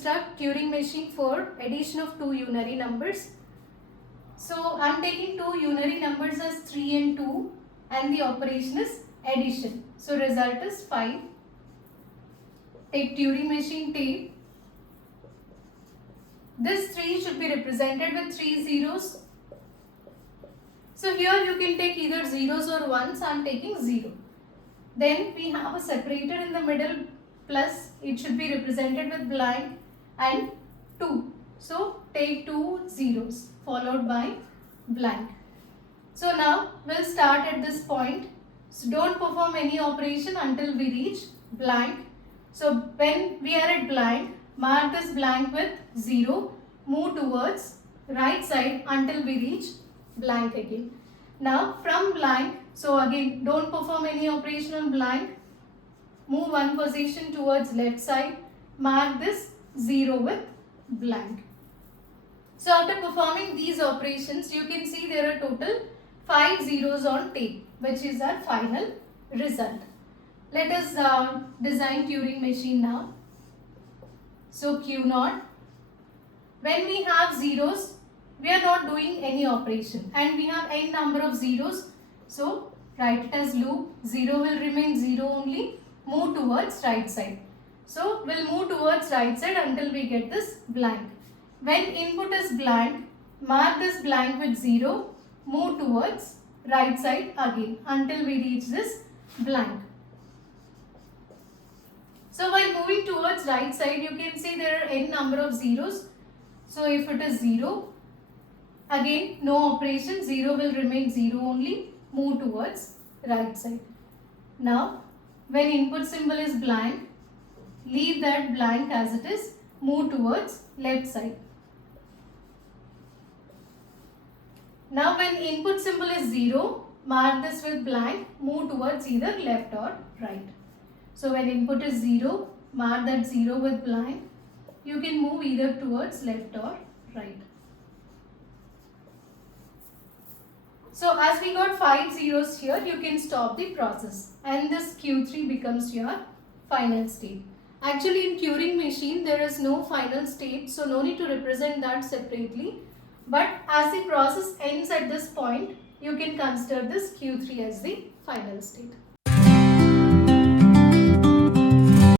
construct Turing machine for addition of two unary numbers. So I am taking two unary numbers as 3 and 2 and the operation is addition. So result is 5. Take Turing machine tape. This 3 should be represented with 3 zeros. So here you can take either zeros or ones. I am taking 0. Then we have a separator in the middle plus it should be represented with blank and 2. So take 2 zeros followed by blank. So now we'll start at this point. So don't perform any operation until we reach blank. So when we are at blank, mark this blank with 0, move towards right side until we reach blank again. Now from blank, so again don't perform any operation on blank, move one position towards left side, mark this 0 with blank. So after performing these operations, you can see there are total 5 zeros on tape, which is our final result. Let us design Turing machine now. So Q0, when we have zeros, we are not doing any operation and we have n number of zeros. So write it as loop, 0 will remain 0 only, move towards right side. So we'll move towards right side until we get this blank. When input is blank, mark this blank with 0, move towards right side again until we reach this blank. So while moving towards right side, you can see there are n number of zeros. So if it is 0, again no operation, 0 will remain 0 only, move towards right side. Now when input symbol is blank, leave that blank as it is, move towards left side. Now when input symbol is 0, mark this with blank, move towards either left or right. So when input is 0, mark that 0 with blank. You can move either towards left or right. So as we got 5 zeros here, you can stop the process and this Q3 becomes your final state. Actually in Turing machine there is no final state, so no need to represent that separately. But as the process ends at this point, you can consider this Q3 as the final state.